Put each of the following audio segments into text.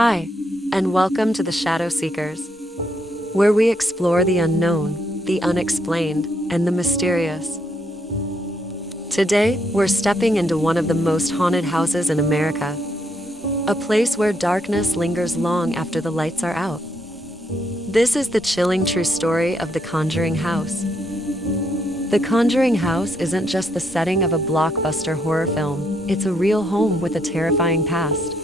Hi, and welcome to the Shadow Seekers, where we explore the unknown, the unexplained, and the mysterious. Today, we're stepping into one of the most haunted houses in America, a place where darkness lingers long after the lights are out. This is the chilling true story of the Conjuring House. The Conjuring House isn't just the setting of a blockbuster horror film, it's a real home with a terrifying past.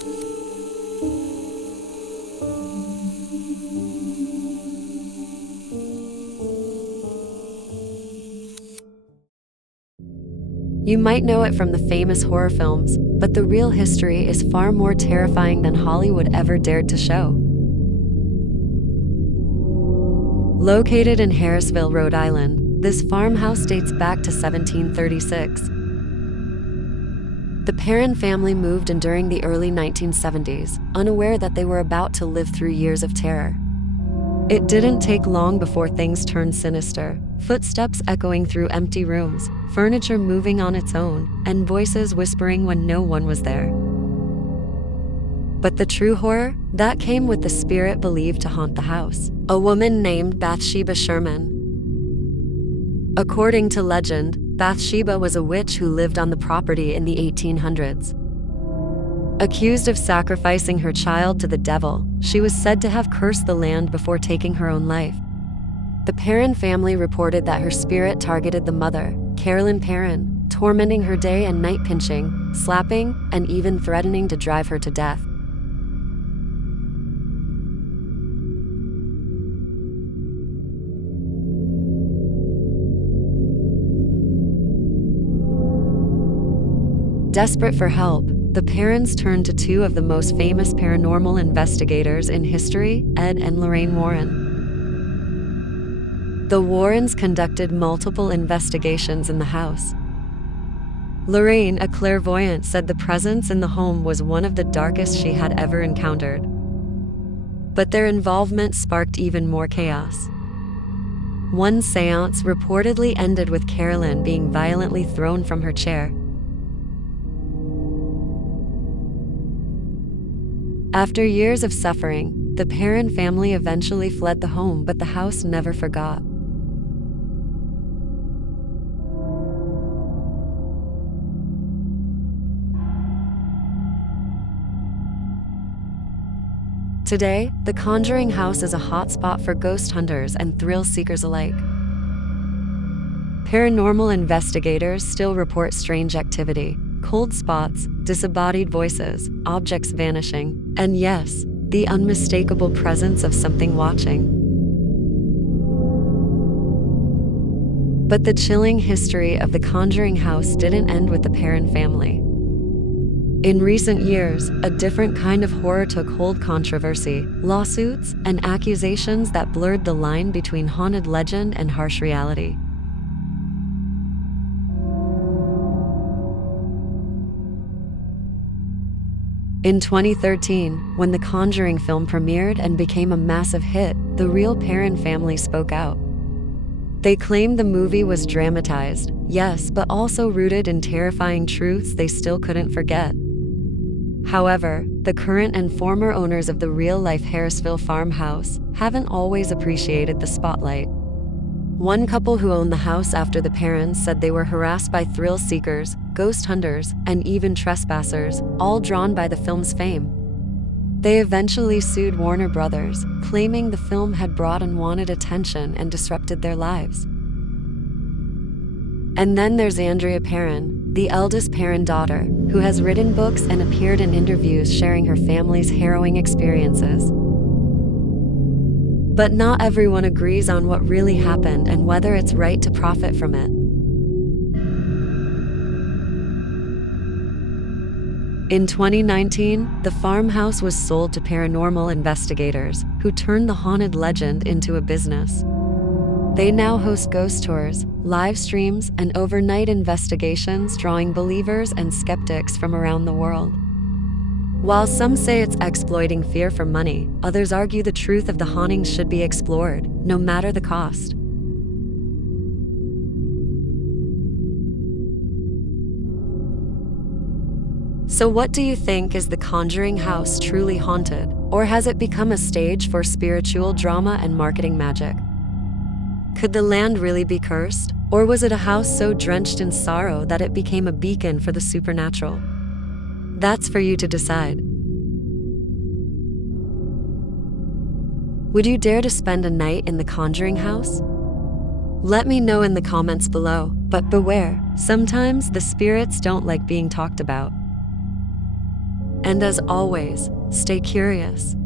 You might know it from the famous horror films, but the real history is far more terrifying than Hollywood ever dared to show. Located in Harrisville, Rhode Island, this farmhouse dates back to 1736. The Perron family moved in during the early 1970s, unaware that they were about to live through years of terror. It didn't take long before things turned sinister, footsteps echoing through empty rooms, furniture moving on its own, and voices whispering when no one was there. But the true horror, that came with the spirit believed to haunt the house, a woman named Bathsheba Sherman. According to legend, Bathsheba was a witch who lived on the property in the 1800s. Accused of sacrificing her child to the devil, she was said to have cursed the land before taking her own life. The Perron family reported that her spirit targeted the mother, Carolyn Perron, tormenting her day and night, pinching, slapping, and even threatening to drive her to death. Desperate for help, the Perrons turned to two of the most famous paranormal investigators in history, Ed and Lorraine Warren. The Warrens conducted multiple investigations in the house. Lorraine, a clairvoyant, said the presence in the home was one of the darkest she had ever encountered. But their involvement sparked even more chaos. One séance reportedly ended with Carolyn being violently thrown from her chair. After years of suffering, the Perron family eventually fled the home, but the house never forgot. Today, the Conjuring House is a hotspot for ghost hunters and thrill seekers alike. Paranormal investigators still report strange activity, cold spots, disembodied voices, objects vanishing, and yes, the unmistakable presence of something watching. But the chilling history of the Conjuring House didn't end with the Perron family. In recent years, a different kind of horror took hold: controversy, lawsuits, and accusations that blurred the line between haunted legend and harsh reality. In 2013, when the Conjuring film premiered and became a massive hit, the real Perron family spoke out. They claimed the movie was dramatized, yes, but also rooted in terrifying truths they still couldn't forget. However, the current and former owners of the real-life Harrisville farmhouse haven't always appreciated the spotlight. One couple who owned the house after the Perrons said they were harassed by thrill seekers, ghost hunters, and even trespassers, all drawn by the film's fame. They eventually sued Warner Brothers, claiming the film had brought unwanted attention and disrupted their lives. And then there's Andrea Perron, the eldest Perron daughter, who has written books and appeared in interviews sharing her family's harrowing experiences. But not everyone agrees on what really happened and whether it's right to profit from it. In 2019, the farmhouse was sold to paranormal investigators, who turned the haunted legend into a business. They now host ghost tours, live streams, and overnight investigations, drawing believers and skeptics from around the world. While some say it's exploiting fear for money, others argue the truth of the hauntings should be explored, no matter the cost. So what do you think? Is the Conjuring House truly haunted? Or has it become a stage for spiritual drama and marketing magic? Could the land really be cursed? Or was it a house so drenched in sorrow that it became a beacon for the supernatural? That's for you to decide. Would you dare to spend a night in the Conjuring House? Let me know in the comments below, but beware, sometimes the spirits don't like being talked about. And as always, stay curious.